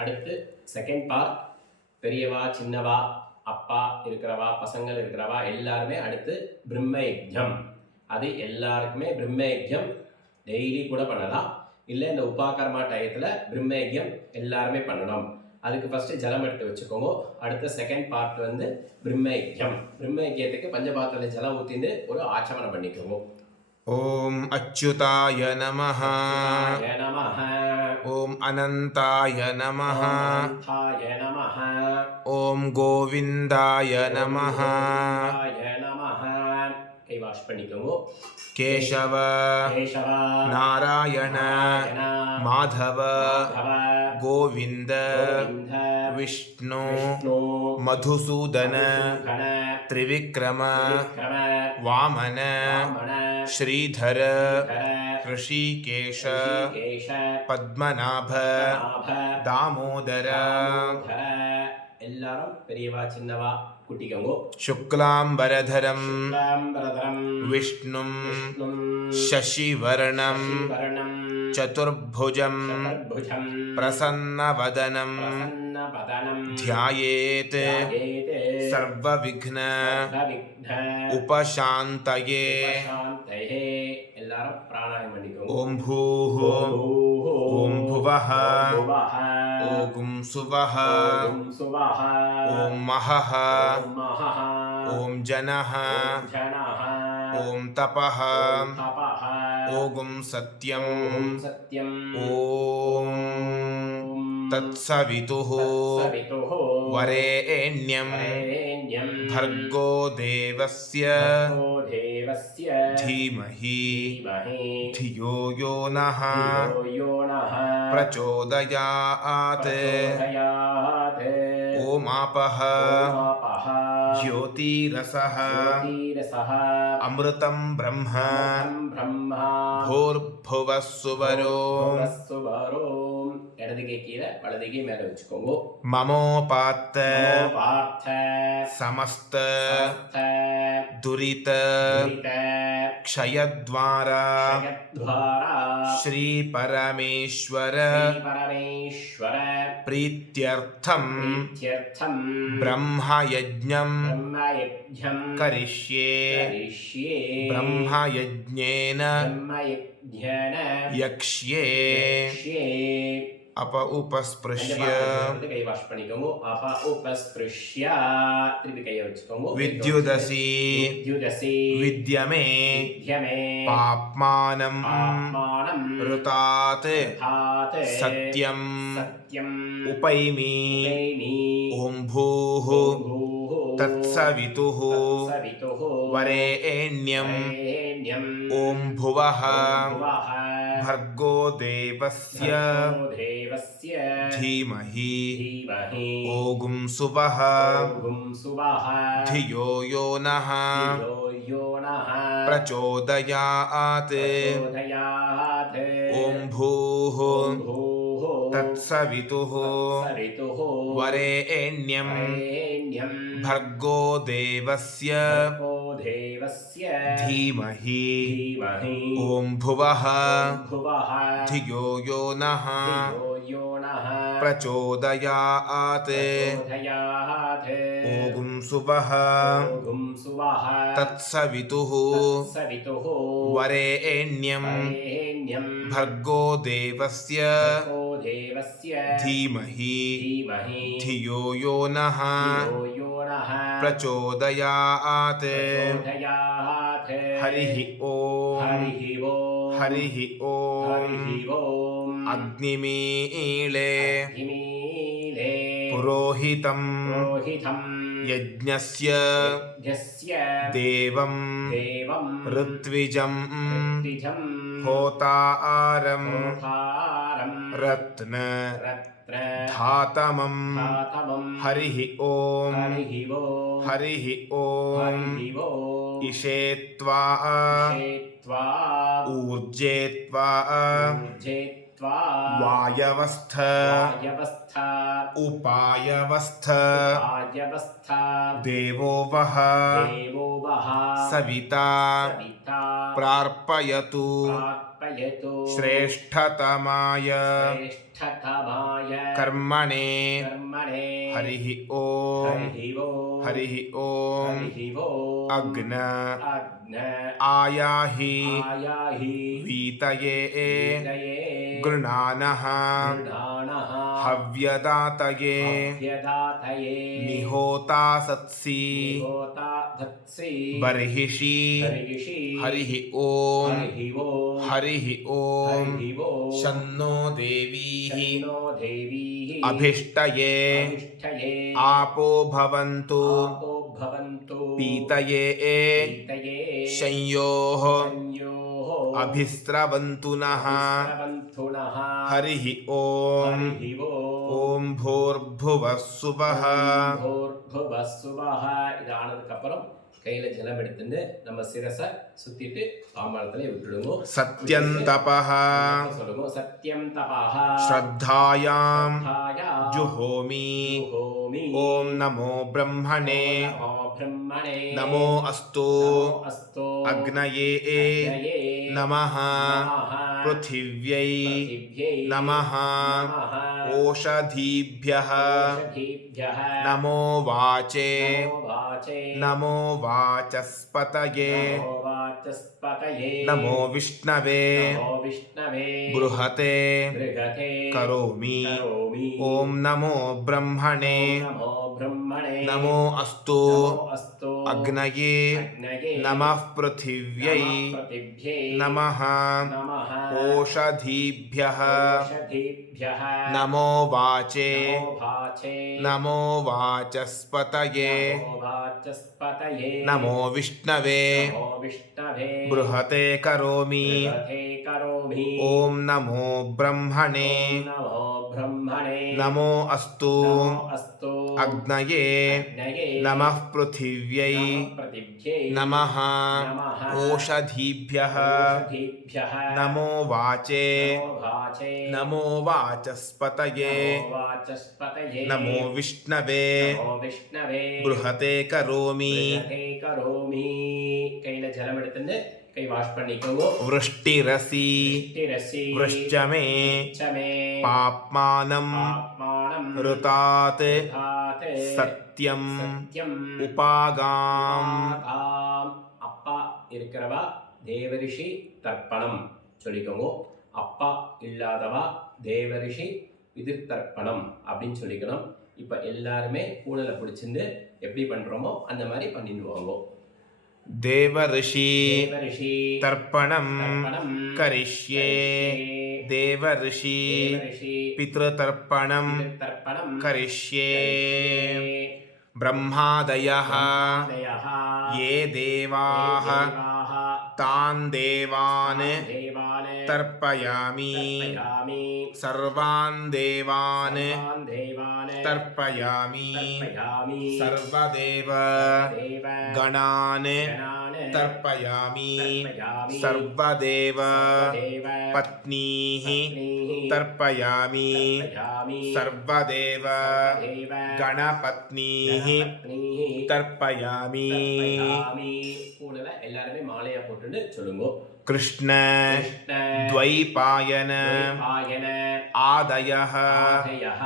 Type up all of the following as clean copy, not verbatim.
அடுத்து second part பெரியவா சின்னவா அப்பா இருக்கிறவா பசங்கள் இருக்கிறவா எல்லாருமே அடுத்து பிரம்ம யஜ்ஞம். அது எல்லாருக்குமே பிரம்ம யஜ்ஞம் டெய்லி கூட பண்ணலாம். இல்லை இந்த உபாகர்மா டயத்தில் பிரம்ம யஜ்ஞம் எல்லாருமே பண்ணணும். அதுக்கு ஃபஸ்ட்டு ஜலம் எடுத்து வச்சுக்கோங்க. அடுத்த செகண்ட் பார்ட் வந்து பிரம்ம யஜ்ஞம். பிரம்ம யஜ்ஞத்துக்கு பஞ்சபாத்திரத்தில் ஜலம் ஊற்றிந்து ஒரு ஆச்சமனம் பண்ணிக்கோங்க. ஓம் அச்சுதாய நமஹ. ஓம் அனந்தாய நமஹ. ஓம் கோவிந்தாய நமஹ. கை வாஷ் பண்ணிக்கோங்க. கேசவ நாராயண மாதவ கோவிந்த விஷ்ணு மதுசூதன திரிவிக்ரம வாமன ஸ்ரீதர ऋषिकेश பத்மநாப தாமோதர. எல்லாரும் பெரியவா சின்னவா குட்டிக்கோங்க. சுக்லாம்பரதரம் விஷ்ணும் சசிவர்ணம் சதுர்புஜம் பிரசன்னவதனம் ध्यायेत् सर्वविघ्न उपशान्तये. ओम भूः ओम भुवः ओम सुवः ओम महः ओम जनः ओम तपः ओम सत्यं ओम तत्सवितुः वरेण्यं भर्गो देवस्य धीमहि धियो यो नः प्रचोदयात्. ओमापः ज्योतिरसः अमृतं ब्रह्म भूर्भुवः सुवरो. இடதுகை கீழே வலதுகை மேல வச்சுக்கோங்க. மமோபாத்த சமஸ்த துரித க்ஷயத்வாரா ஸ்ரீ பரமேஸ்வர பிரீத்யர்த்தம் பிரம்மயஜ்ஞம் கரிஷ்யே. பிரம்மயஜ்ஞேன யக்ஷ்யே. அப உபஸ்பிருஷ்ய வித்யுதசி வித்யமே பாப்மானம் ருதாத் சத்யம் உபைமி. ஓம் பூः தத்சவிதுः வரேண்யம் ஓம் भुवः भर्गो देवस्य धीमहि ओम सुवः धियो यो नः प्रचोदयात्. ओम भूः तत्सवितुः वरेण्यं भर्गो देवस्य धीमहि ओम भुवः धियो यो नः प्रचोदयात्. ओम सुवः तत्सवितुः वरेण्यं भर्गो देवस्य धीमहि धियो यो नः प्रचोदयात्. हरिः ओम हरिः ओम. अग्निमीळे पुरोहितं यज्ञस्य देवं ऋत्विजं होतारं रत्न धातमं. हरिः ओम हरिः ओम. इषेत्वा ऊर्जेत्वा कृत्वा वायवस्थ वायवस्थ उपायवस्थ वायवस्थ देवो वः देवो वः सविता सविता प्रार्पयतु प्रार्पयतु श्रेष्ठतमाय श्रेष्ठतमाय कर्मणे कर्मणे हरिः ओम् हरिः ओम् हरिः ओम् हरिः ओम् अग्न अग्न आयाहि आयाहि वीतये वीतये गृणानः गृणानः हव्यदातये हव्यदातये निहोता सत्सि निहोता धत्सि बर्हिषि बर्हिषि हरिः ओम् हरिः ओम् हरिः ओम् हरिः ओम् शन्नो देवीः शन्नो देवीः अभिष्टये अभिष्टये आपो भवन्तु आपो भवन्तु पीतये पीतये संयोः संयोः अभिस्रवन्तु नः अभिस्रवन्तु नः हरिः ओम् हरिः ओम् ஓம் பூர்புவः சுவः பூர்புவः சுவः இது ஆனதுக்கு அப்புறம் கையில ஜலம் எடுத்துட்டு நம்ம சிரசை சுத்திட்டு தாம்பாளத்துல விட்டுடுங்க. சத்யம் தபः சொல்லுங்க. சத்யம் தபः ஸ்ரத்தாயாம் ஸ்ரத்தாயாம் ஜுஹோமி ஜுஹோமி. ஓம் நமோ பிரம்மணே நமோ பிரம்மணே நமோ அஸ்து நமோ அஸ்து அக்னயே அக்னயே நமः நமः पृथिव्यै पृथिव्यै नमः नमः ओषधीभ्यः ओषधीभ्यः नमो वाचे नमो वाचे नमो वाचस्पतये नमो वाचस्पतये नमो विष्णवे नमो विष्णवे बृहते बृहते करोमि करोमि. ॐ नमो ब्रह्मणे नमो ब्रह्मणे नमो अस्तु नमो अस्तु अग्नये अग्नये नमः पृथिव्यै नमः पृथिव्यै नमः नमः ओषधीभ्यः ओषधीभ्यः नमो वाचे नमो वाचे नमो वाचस्पतये नमो वाचस्पतये नमो विष्णवे नमो विष्णवे बृहते करोमि बृहते करोमि. ॐ नमो ब्रह्मणे नमो ब्रह्मणे नमो अस्तु नमो अस्तु अग्नये अग्नये नमः पृथिव्यै नमः पृथिव्यै नमः नमः ओषधीभ्यः ओषधीभ्यः नमो वाचे नमो वाचे नमो वाचस्पतये नमो वाचस्पतये नमो विष्णवे नमो विष्णवे बृहते करोमि बृहते करोमि. கையில ஜலம் எடுத்துட்டு கை வாஷ் பண்ணிக்கோங்க. वृष्टिरसि திரசி वृश्चमे சமே पाप्मानम् ஆத்மானம் ऋतात् தாதே सत्यम् சத்யம் उपागाम् ஆகாம். அப்பா இருக்கிறவா தேவரிஷி தர்ப்பணம் சொல்லிக்கோங்க. அப்பா இல்லாதவா தேவரிஷி விதிர் தர்ப்பணம் அப்படின்னு சொல்லிக்கணும். இப்போ எல்லாருமே பூனலை பிடிச்சிருந்து எப்படி பண்றோமோ அந்த மாதிரி பண்ணிடுவாங்க. देवऋषि தேவரிஷி तर्पणं தர்ப்பணம் करिष्ये देवऋषि தேவரிஷி पितृतर्पणं விதிர் தர்ப்பணம் करिष्ये ब्रह्मादयः தேவः ये देवाः तान् देवान् தேவான் तर्पयामि தர்ப்பயாமி. सर्वान् देवान् சர்வான் தேவான் तर्पयामि தர்ப்பயாமி. सर्वदेव தேவ गणान् கணான் तर्पयामि தர்ப்பயாமி. सर्वदेव தேவ पत्नीः பத்னீஹி तर्पयामि தர்ப்பயாமி. सर्वदेव தேவ गणपत्नीः பத்னீஹி तर्पयामि தர்ப்பயாமி. கூடல எல்லாருமே மாலையா போட்டுட்டு சொல்லுங்க. कृष्ण கிருஷ்ண द्वैपायन துவைபாயன आदयः ஆதயः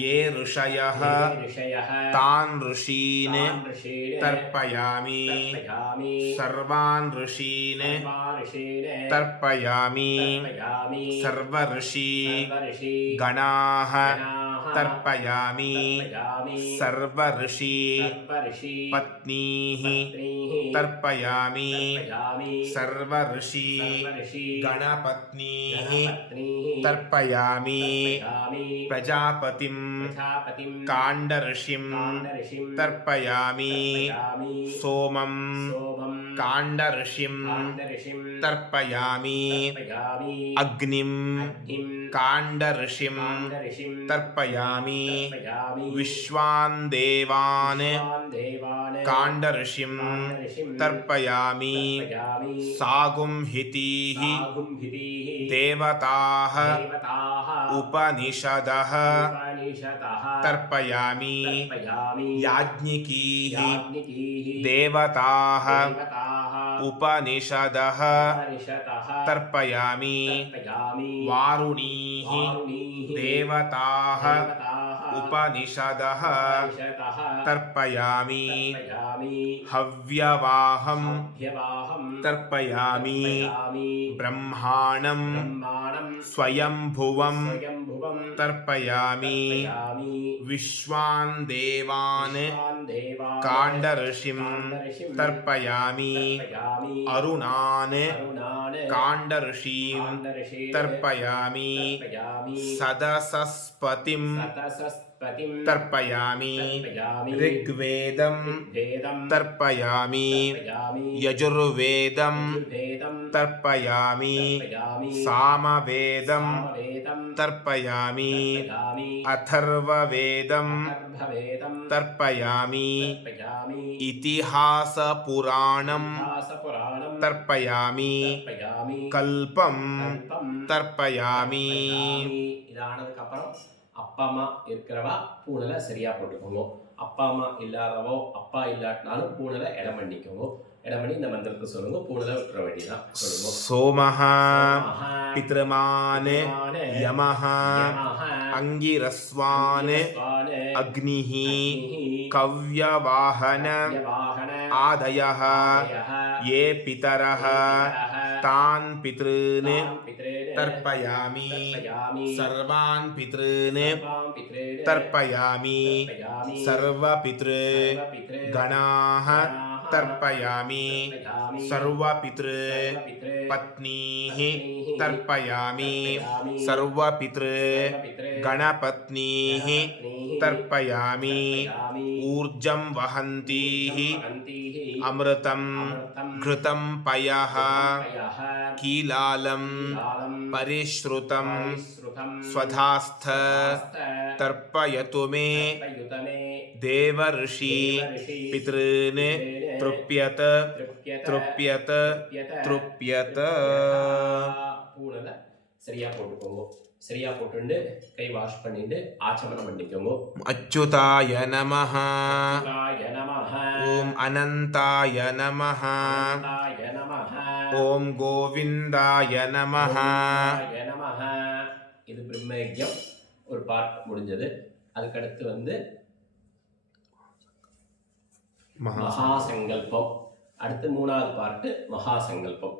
ये ऋषयः ऋषयः तान् ऋषीन् तान् ऋषीन् तर्पयामि तर्पयामि. सर्वान् ऋषीन् सर्वान् ऋषीन् तर्पयामि तर्पयामि. सर्वऋषि सर्वऋषि गणाः गणाः तर्पयामि तर्पयामि. सर्वऋषि सर्वऋषि पत्नीः पत्नीः तर्पयामि तर्पयामि. सर्वऋषि सर्वऋषि गणपत्नीः गणपत्नीः तर्पयामि तर्पयामि. प्रजापतिं प्रजापतिं काण्डऋषिं काण्डऋषिं तर्पयामि तर्पयामि. सोमं सोमं काण्डऋषिं काण्डऋषिं तर्पयामि तर्पयामि अग्निं अग्निं काण्डऋषिं काण्डऋषिं तर्पयामि तर्पयामि विश्वान् देवान् विश्वान् देवान् काण्डऋषिं काण्डऋषिं तर्पयामि तर्पयामि सागुंहितीः सागुंहितीः देवताः देवताः उपनिषदः उपनिषदः तर्पयामि तर्पयामि याज्ञिकीः याज्ञिकीः देवताः देवताः उपनिषदः उपनिषदः तर्पयामि तर्पयामि वारुणीः वारुणीः देवताः देवताः उपनिषदः उपनिषदः तर्पयामि तर्पयामि हव्यवाहं अभ्यवाहं तर्पयामि तर्पयामि ब्रह्माणं ब्रह्माणं स्वयंभुवं स्वयंभुवं तर्पयामि तर्पयामि विश्वान् देवान् विश्वान् देवान् काण्डऋषिं काण्डऋषिं तर्पयामि तर्पयामि अरुणान् अरुणान् काण्डऋषिं काण्डऋषीन् तर्पयामि तर्पयामि सदसस्पतिं सतसस्पतिं तर्पयामि तर्पयामि ऋग्वेदं वेदं तर्पयामि तर्पयामि यजुर्वेदं यजुर्वेदं तर्पयामि तर्पयामि सामवेदं सामवेदं तर्पयामि तर्पयामि अथर्ववेदं अथर्ववेदं तर्पयामि तर्पयामि इतिहासपुराणं इतिहासपुराणं तर्पयामि तर्पयामि कल्पं கல்பம் தர்ப்பயாமி. இதானதுக்கு அப்புறம் அப்பா அம்மா இருக்கிறவா பூனலை சரியா போட்டுக்கோங்க. அப்பா அம்மா இல்லாதவோ அப்பா இல்லாட்டினாலும் பூனலை இடம் பண்ணிக்கோங்க. இடம் பண்ணி இந்த மந்திரத்தை சொல்லுங்க. பூனலை விட்டுற வேண்டியதான் சொல்லுங்க. சோமஹ பித்ருமான் யமஹ அங்கிரஸ்வான் அக்னிஹ கவ்யவாஹன ஆதயஹ ये पितरः तान् पितॄन् तर्पयामि सर्वान् पितॄन् तर्पयामि सर्वपितृगणाः तर्पयामि सर्वपितृपत्नीः तर्पयामि सर्वपितृगणपत्नीः तर्पयामि ऊर्जं वहन्तीः अमृतं घृतं पयः कीलालं परिश्रुतं स्वधास्थ तर्पयतु मे देवर्षि पितॄन् तृप्यत तृप्यत तृप्यत. பூனலை சரியா போட்டுக்கோங்க. சரியா போட்டுண்டு கை வாஷ் பண்ணிட்டு ஆச்சமனம் பண்ணிக்கோங்க. அச்சுதாய நமஹ அச்சுதாய நமஹ ஓம் அனந்தாய நமஹ அனந்தாய நமஹ ஓம் கோவிந்தாய நமஹ. கோவிந்தாய நமஹ. இது பிரம்மயஜ்ஞம் ஒரு பார்ட் முடிஞ்சது. அதுக்கடுத்து வந்து மகாசங்கல்பம். அடுத்து மூணாவது பார்ட்டு மகாசங்கல்பம்.